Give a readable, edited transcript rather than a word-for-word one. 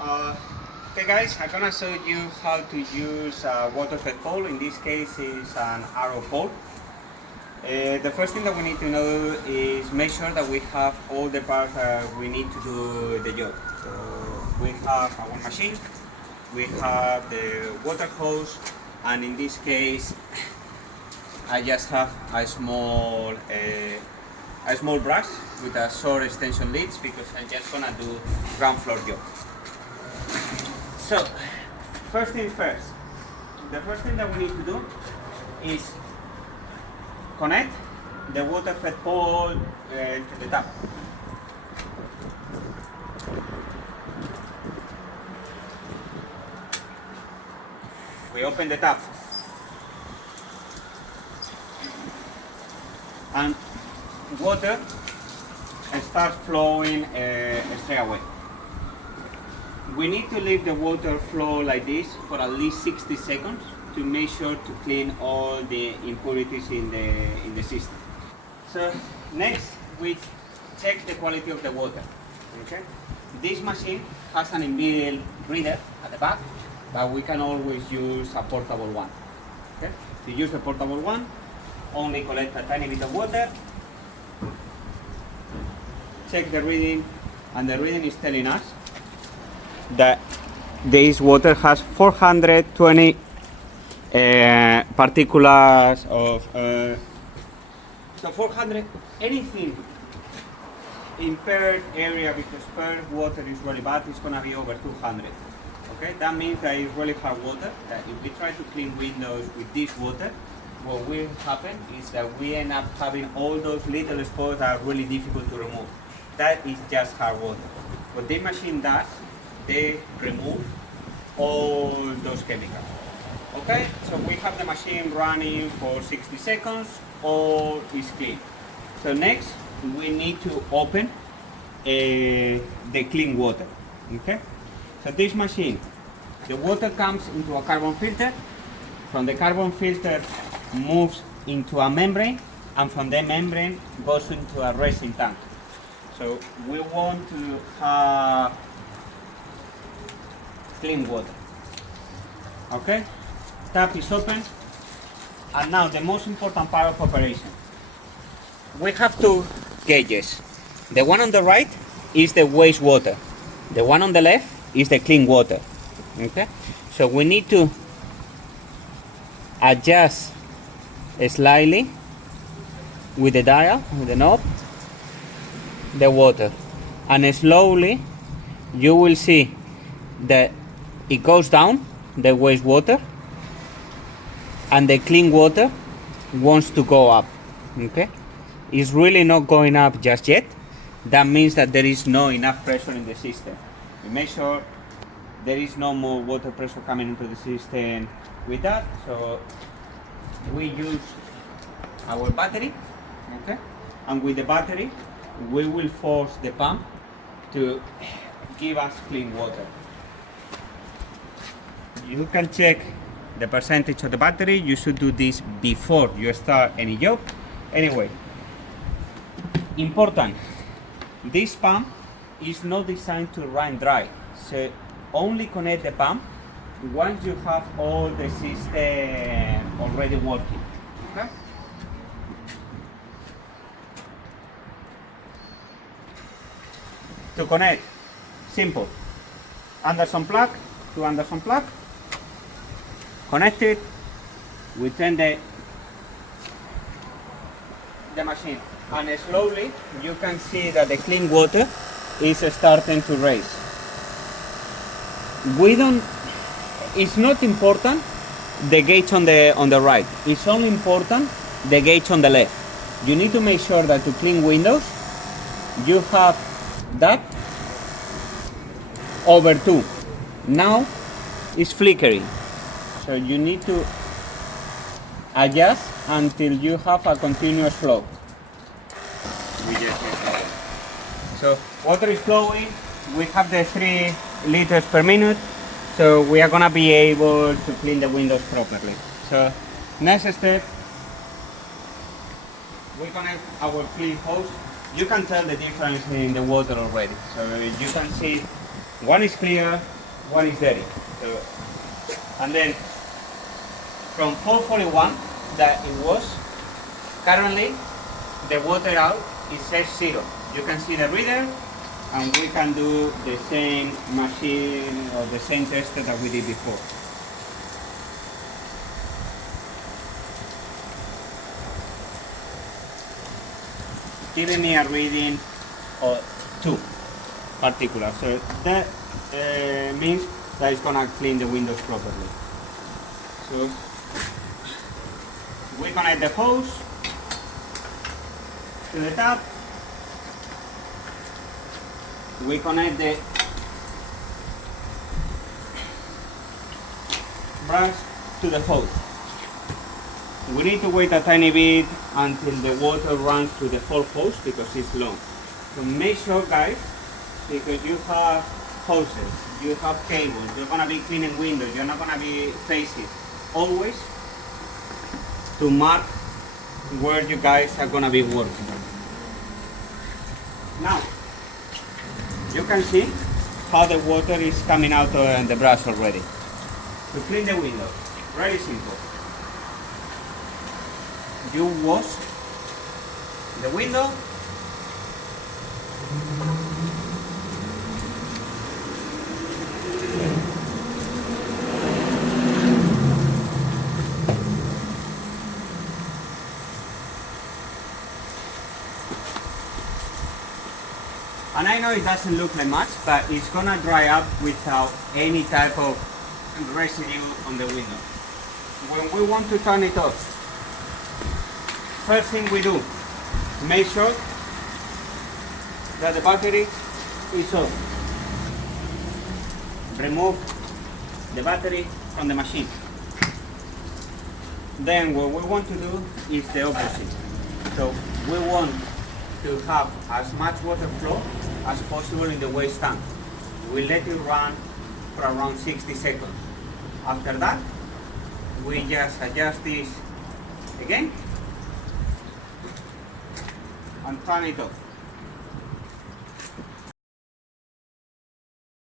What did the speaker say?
Uh, okay guys, I'm gonna show you how to use a water fed pole. In this case is an arrow pole. The first thing that we need to know is make sure that we have all the parts we need to do the job. So we have our machine, we have the water hose, and in this case I just have a small brush with a short extension leads because I'm just gonna do ground floor job. So, first thing first, the first thing that we need to do is connect the water fed pole to the tap. We open the tap and water starts flowing straight away. We need to leave the water flow like this for at least 60 seconds to make sure to clean all the impurities in the system. So next we check the quality of the water. Okay? This machine has an inbuilt reader at the back, but we can always use a portable one. Okay? To use the portable one, only collect a tiny bit of water, check the reading, and the reading is telling us that this water has 420 particulates of so 400 anything impaired area, because paired water is really bad, it's gonna be over 200. Okay, that means that it's really hard water, that if we try to clean windows with this water, what will happen is that we end up having all those little spots that are really difficult to remove. That is just hard water. What this machine does, they remove all those chemicals. Okay, so we have the machine running for 60 seconds, all is clean. So next, we need to open the clean water. Okay, so this machine, the water comes into a carbon filter. From the carbon filter, moves into a membrane, and from the membrane goes into a resin tank. So we want to have clean water. Okay, tap is open, and now the most important part of operation. We have two gauges. The one on the right is the wastewater. The one on the left is the clean water. Okay, so we need to adjust slightly with the dial, with the knob, the water, and slowly you will see that it goes down, the wastewater, and the clean water wants to go up. Okay, it's really not going up just yet. That means that there is no enough pressure in the system. We make sure there is no more water pressure coming into the system with that. So we use our battery, okay, and with the battery we will force the pump to give us clean water. You can check the percentage of the battery. You should do this before you start any job. Anyway, important, this pump is not designed to run dry, so only connect the pump once you have all the system already working. Okay? To connect, simple. Anderson plug to Anderson plug. Connect it. We turn the machine, and slowly you can see that the clean water is starting to raise. It's not important the gauge on the right. It's only important the gauge on the left. You need to make sure that to clean windows you have that over 2. Now it's flickering, so you need to adjust until you have a continuous flow. So water is flowing. We have the 3 liters per minute, so we are gonna be able to clean the windows properly. So next step, we connect our clean hose. You can tell the difference in the water already. So you can see One is clear, one is dirty. So, and then from 441 that it was, currently the water out is says 0. You can see the reader, and we can do the same machine or the same test that we did before. Giving me a reading of 2 particular. So that means that it's gonna clean the windows properly. So we connect the hose to the tap. We connect the brush to the hose. We need to wait a tiny bit until the water runs through the whole hose because it's long. So make sure, guys, because you have hoses, you have cables, you're gonna be cleaning windows, you're not gonna be facing. Always to mark where you guys are gonna be working. Now, you can see how the water is coming out of the brush already. To clean the window, very simple. You wash the window, and I know it doesn't look like much, but it's gonna dry up without any type of residue on the window. When we want to turn it off, first thing we do, make sure that the battery is off. Remove the battery from the machine. Then what we want to do is the opposite. So we want to have as much water flow as possible in the waste tank. We let it run for around 60 seconds. After that, we just adjust this again and turn it off.